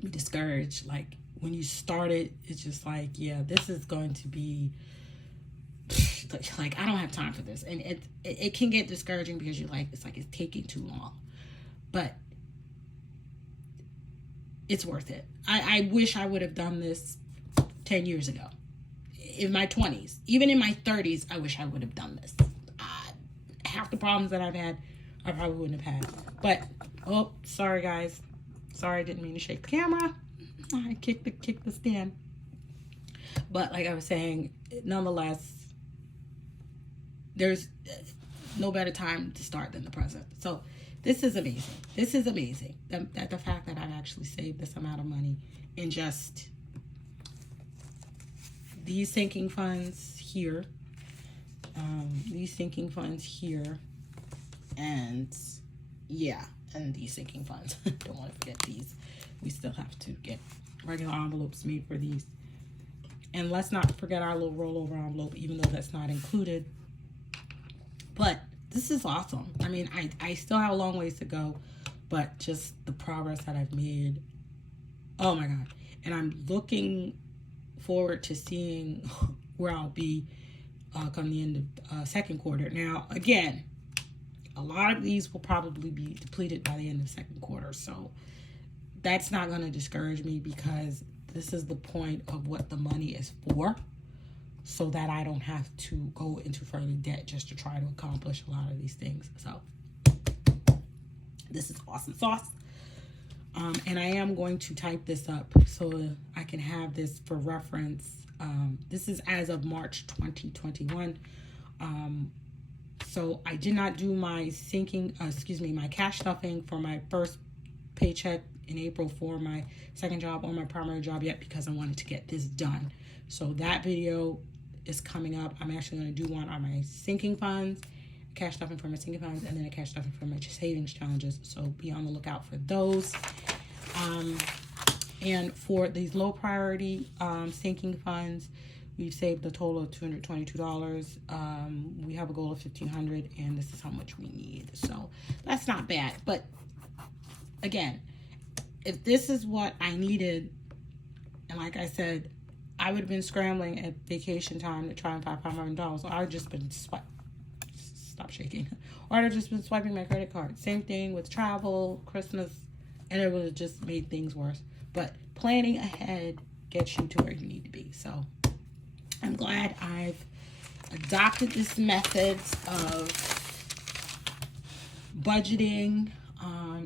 be discouraged. Like when you start it, it's just like, yeah, this is going to be like, I don't have time for this. And it can get discouraging because you're like, it's taking too long. But it's worth it. I wish I would have done this 10 years ago. In my 20s, even in my 30s, I wish I would have done this. Half the problems that I've had, I probably wouldn't have had. But, oh, sorry guys. Sorry, I didn't mean to shake the camera. I kicked the stand. But like I was saying, nonetheless, there's no better time to start than the present. So this is amazing. This is amazing. The fact that I've actually saved this amount of money in just these sinking funds here, and yeah, and these sinking funds. Don't want to forget these. We still have to get regular envelopes made for these. And let's not forget our little rollover envelope, even though that's not included. But this is awesome. I mean, I still have a long ways to go, but just the progress that I've made, oh my God. And I'm looking forward to seeing where I'll be come the end of second quarter. Now, again, a lot of these will probably be depleted by the end of second quarter. So that's not going to discourage me because This is the point of what the money is for, so that I don't have to go into further debt just to try to accomplish a lot of these things. So this is awesome sauce. And I am going to type this up so I can have this for reference. This is as of March 2021. So I did not do my my cash stuffing for my first paycheck in April for my second job or my primary job yet, because I wanted to get this done. So that video is coming up. I'm actually going to do one on my sinking funds, cash stuffing for my sinking funds, and then a cash stuffing for my savings challenges. So be on the lookout for those. And for these low priority sinking funds, we've saved a total of $222. We have a goal of $1,500, and this is how much we need. So that's not bad. But again, if this is what I needed, and like I said, I would have been scrambling at vacation time to try and find $500. I would have just been stop shaking. Or I'd have just been swiping my credit card. Same thing with travel, Christmas, and it would have just made things worse. But planning ahead gets you to where you need to be. So I'm glad I've adopted this method of budgeting,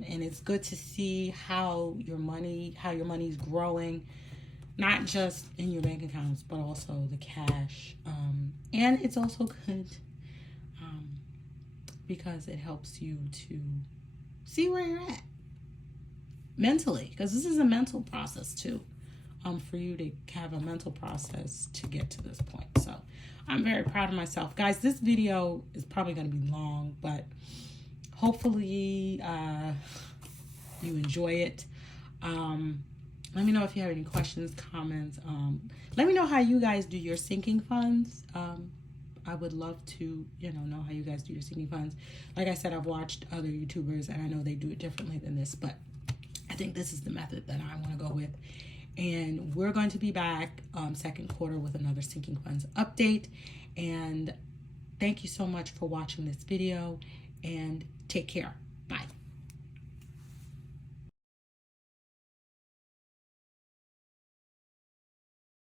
and it's good to see how your money's growing, not just in your bank accounts, but also the cash. And it's also good because it helps you to see where you're at mentally, because this is a mental process too. For you to have a mental process to get to this point. So I'm very proud of myself. Guys, this video is probably going to be long, but hopefully you enjoy it. Let me know if you have any questions, comments. Let me know how you guys do your sinking funds. I would love to, know how you guys do your sinking funds. Like I said, I've watched other YouTubers, and I know they do it differently than this, but I think this is the method that I want to go with. And we're going to be back second quarter with another sinking funds update. And thank you so much for watching this video, and take care. Bye.